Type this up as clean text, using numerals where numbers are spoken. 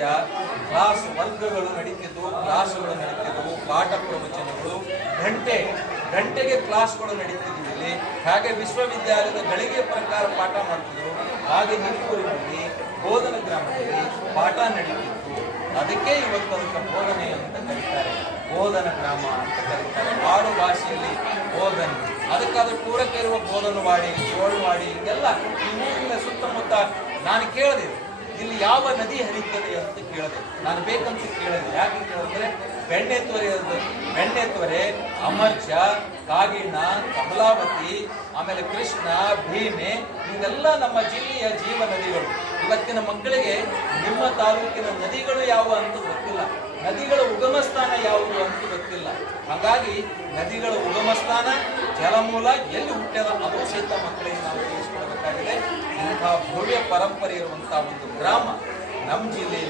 ಪ್ರತಿನಿತ್ಯ ಕ್ಲಾಸ್ ವರ್ಗಗಳು ನಡೀತಿದ್ವು, ಕ್ಲಾಸ್ಗಳು ನಡೀತಿದ್ವು, ಪಾಠ ಪ್ರವಚನಗಳು ಗಂಟೆಗೆ ಕ್ಲಾಸ್ಗಳು ನಡೀತಿದ್ವು ಇಲ್ಲಿ. ಹಾಗೆ ವಿಶ್ವವಿದ್ಯಾಲಯದ ಗಳಿಗೆ ಪ್ರಕಾರ ಪಾಠ ಮಾಡ್ತಿದ್ರು. ಹಾಗೆ ಹಿರಿಯೂರಿನಲ್ಲಿ ಬೋಧನ ಗ್ರಾಮದಲ್ಲಿ ಪಾಠ ನಡೀತಿತ್ತು. ಅದಕ್ಕೆ ಇವತ್ತು ಅದಕ್ಕೆ ಬೋಧನೆ ಅಂತ ಕರೀತಾರೆ, ಬೋಧನ ಗ್ರಾಮ ಅಂತ ಕರೀತಾರೆ. ಆಡು ಭಾಷೆಯಲ್ಲಿ ಬೋಧನೆ, ಅದಕ್ಕಾದ್ರೂ ಪೂರಕ ಇರುವ ಬೋಧನವಾಡಿ, ಚೋಳವಾಡಿ ಇದೆಲ್ಲ ಈ ಊರಿನ ಸುತ್ತಮುತ್ತ. ನಾನು ಕೇಳಿದೆ ಇಲ್ಲಿ ಯಾವ ನದಿ ಹರಿತದೆ ಅಂತ ಕೇಳಿದೆ. ನಾನು ಬೇಕಂತ ಕೇಳಿದೆ. ಯಾಕೆ ಕೇಳಿದ್ರೆ ಬೆಣ್ಣೆತ್ವರೆ, ಅಮರ್ಚ, ಕಾಗಿಣ, ಕಮಲಾವತಿ, ಆಮೇಲೆ ಕೃಷ್ಣ, ಭೀಮೆ, ಇದೆಲ್ಲ ನಮ್ಮ ಜಿಲ್ಲೆಯ ಜೀವ ನದಿಗಳು. ಇವತ್ತಿನ ಮಕ್ಕಳಿಗೆ ನಿಮ್ಮ ತಾಲೂಕಿನ ನದಿಗಳು ಯಾವುವು ಅಂತ ಗೊತ್ತಿಲ್ಲ, ನದಿಗಳ ಉಗಮ ಸ್ಥಾನ ಯಾವುದು ಅಂತ ಗೊತ್ತಿಲ್ಲ. ಹಾಗಾಗಿ ನದಿಗಳ ಉಗಮ ಸ್ಥಾನ, ಜಲಮೂಲ ಎಲ್ಲಿ ಹುಟ್ಟ್ಯದ ಅದು ಸಹಿತ ಮಕ್ಕಳಿಗೆ ನಾವು ತಿಳಿಸ್ಕೊಡ್ಬೇಕಾಗಿದೆ. ಇಂತಹ ಭವ್ಯ ಪರಂಪರೆ ಇರುವಂತಹ ಒಂದು ಗ್ರಾಮ ನಮ್ಮ ಜಿಲ್ಲೆಯಲ್ಲಿ